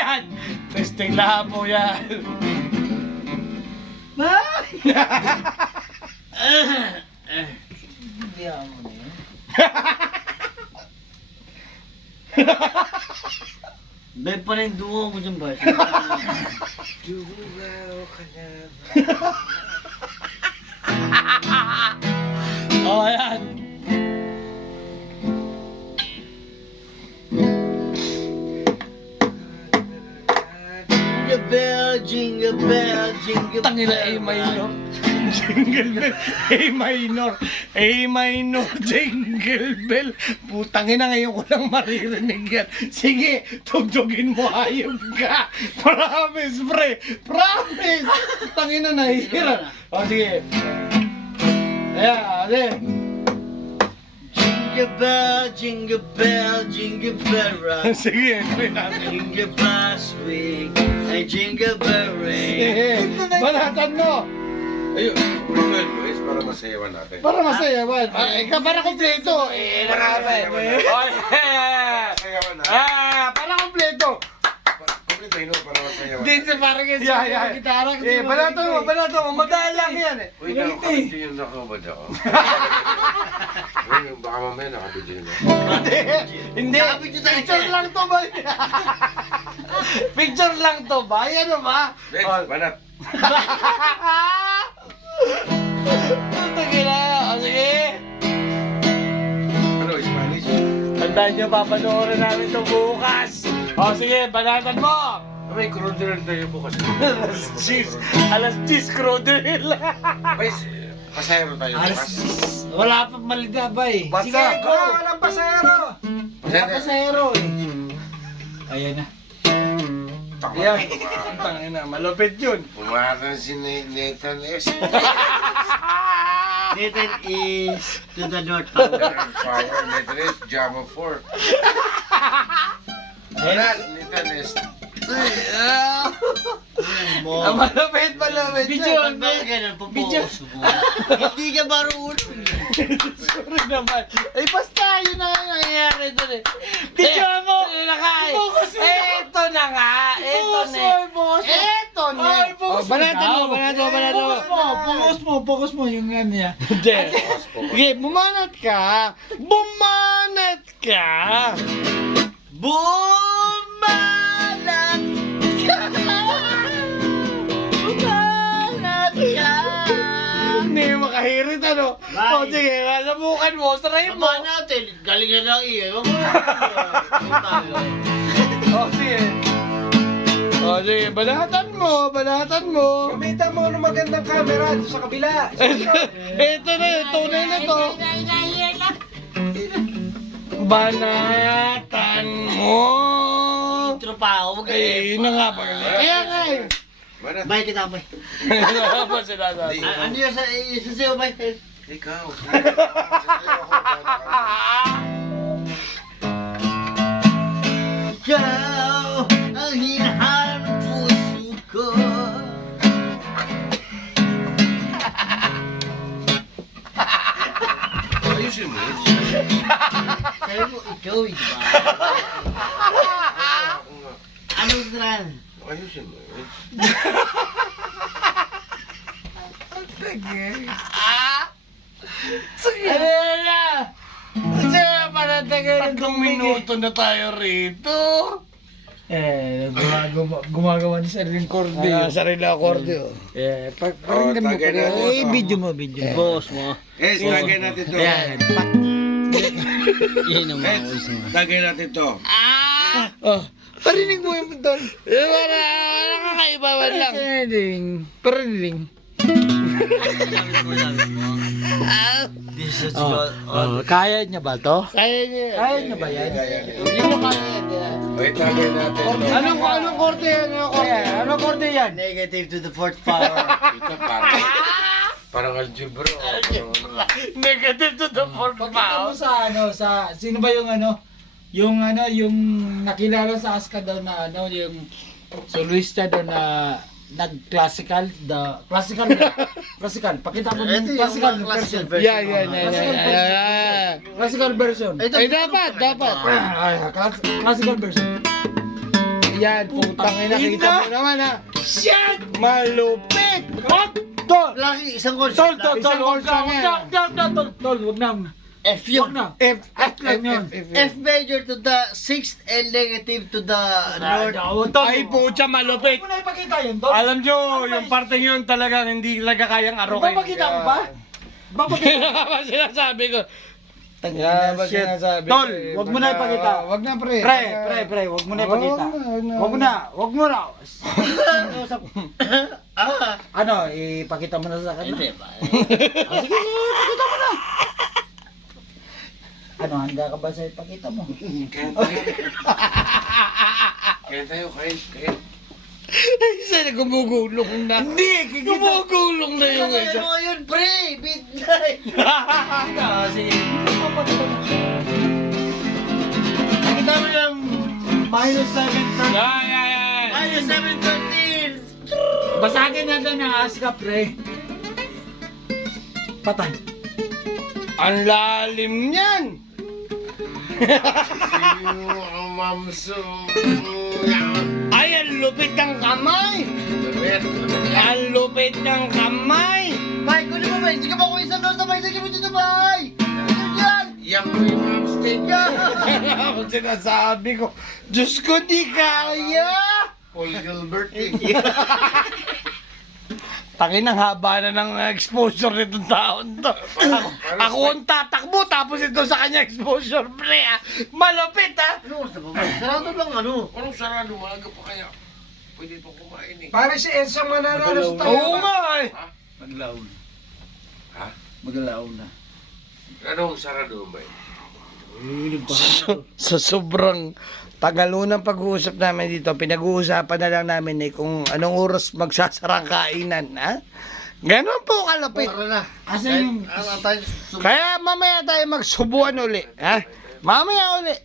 Ayan! Testing lahat po yan. Hindi ako na yun. Beb pa rin duo mo dyan ba? Duo ka na ba? Oh, ayan. Jingle bell, jingle bell, jingle bell. Tangina A minor. Jingle bell. A minor. A minor. Jingle bell. Putangina, ngayon ko lang maririnig yan. Sige, tugtugin mo, hayop ka. Promise, pre. Promise. Tangina, nahihira. O, sige. Ayan, ayan. Jingle bell, jingle bell, jingle bell rock. Sige, gawin natin. Jingle bell swing, ay jingle bell ring. Sige, banatan mo. Ayun, 12 boys para masayawan natin. Para masaya, man. Para kompleto. Marami. Masayawan na. Para kompleto. Kumplito para masayawan. Dito parang yung gitara. Banato mo. Madaan lang yan eh. Uy, nakakabidyo yung nakabad ako. Uy, baka mamaya nakabidyo yun. Hindi. Picture lang to ba? Picture lang to ba? Ano ba? Let's, banat. Sige na. Sige. Ano, Spanish? Tandaan nyo, papanoorin namin ito bukas. Sige, banatan mo. May crowder tayo bukas. Alas 10, crowderill. Boys, pasayro tayo bukas. Wala pa malida ba eh. Sige, go. Walang pasahero. Walang pasahero eh. Ayan na. Ayan. Tangina, malupit yun. Pumarang si Nathan S. Nathan is to the north. Power, Nathan S. Java 4. Nathan S. Malupit. Video ba ganun? Pupokus mo. Hindi ka marunong. Sorry naman. Basta yun na nga nangyayari doon eh. Video mo! Focus mo! Eto na nga! Eto na! Banatan mo! Focus mo yung ano niya. Hindi. Sige, bumanat ka! Bumanat ka! Bumanat ka! Bumanat ka! Hindi makahirit ano? Bye. Sige, nasabukan mo, try mo! natin. Galingan lang iya. Wag mo Sige. Sige, banatan mo! Kumita mo ng magandang camera doon sa kabila. Ito na yun, tunay na to! Banatan mo! Intro pa ako. Yun na nga ba? Kaya nga eh! Banat. Bay kita, bay. Ano ba sinasabi? Ano yun sa sasayaw, bay? Ikaw. Ikaw ang hinahanap ng puso ko. Ayusin mo yun. Sabi mo, ikaw eh, diba? Ako nga. Anong tran? Ayusin mo yun. Sige na! Sige para tagal 3 minuto na tayo rito. Gumagawa ng sariling korde. Sarili akorde. Pakinggan mo tagay pa. natin. Video mo. Boss mo. Tagay natin to. Yan ang mga Eds, tagay natin to. Parinig mo yung doon. Para nakakaibawan lang. Parinig. Kaya niya ba to? Kaya niya. Kaya niya ba yan? Hindi mo kaya yan. Wait, tagay natin to. Anong korte yan? Anong korde yan? Negative to the fourth power. Ito parang algebra. Negative to the fourth Pakita mo power. sa sino ba yung yung nakilala sa Aska daw na yung soloista daw na nag-classical, classical. Pakita mo yung classical version. Yeah. Classical version. Ay, dapat. Classical version. Yan, putang ina, kita mo naman ha. Shit! Malupit! What? Tol! Lagi, isang gol. Tol, tol, tol, Isang wag gol na, lang tol, tol, wag na. F Wag yun. na. F, F lang yun. F major to the 6th and negative to the north. Ay, pucha, malupit. Huwag mo na ipakita yun, tol. Alam nyo, yung parte yun talagang hindi talaga kayang arokin. Papakita mo ba? Papakita. Kaya ba sinasabi ko? Kaya ba Shit. sinasabi ko? Tol, wag mo na ipakita. Wag na, pre. Pre, wag mo na ipakita. Wag mo na. Ano, ipakita mo na sa kanya. Hindi ba? Ah, sige, ipakita mo na. Ano, handa ka ba sa ipakita mo? Kaya tayo, kain. Isa na gumugulong na. Hindi, gumugulong na yung isa. Ano yun, pre? Midnight. Sige. Pakita mo yung minus 7. Yan. Minus 713. Basagin natin ang aska, pre. Patay. Ang lalim niyan. Ay, ang lupit ng kamay. Ang lupit ng kamay. Bay, kunin mo, bay. Hindi ka ba ko isang doon sa bay? Sige mo dito, bay. Ano yan? Yang mo yung mom steak. Ako sinasabi ko, Diyos ko, di kaya. Paul Gilbert eh. Tangin ang haba na ng exposure nitong taon to. Ako ang tatakbo tapos ito sa kanya exposure, pre ah. Malupit ah. Ano oras na ba, bay? Sarado lang, ano? Anong sarado? Maaga pa kaya? Pwede pa kumain eh. Pare si Elsa mananalo sa tayo. Oo nga eh. Maglaon. Ha? Maglaon na. Anong sarado ba? Sa sobrang tagal ng pag-uusap namin dito, pinag-uusapan na lang namin eh kung anong oras magsasarang kainan, ha? Ganon po kalapit. Tara na. Asa yung... Ano tayo? Kaya mamaya tayo magsubuan uli, ha? Mamaya uli.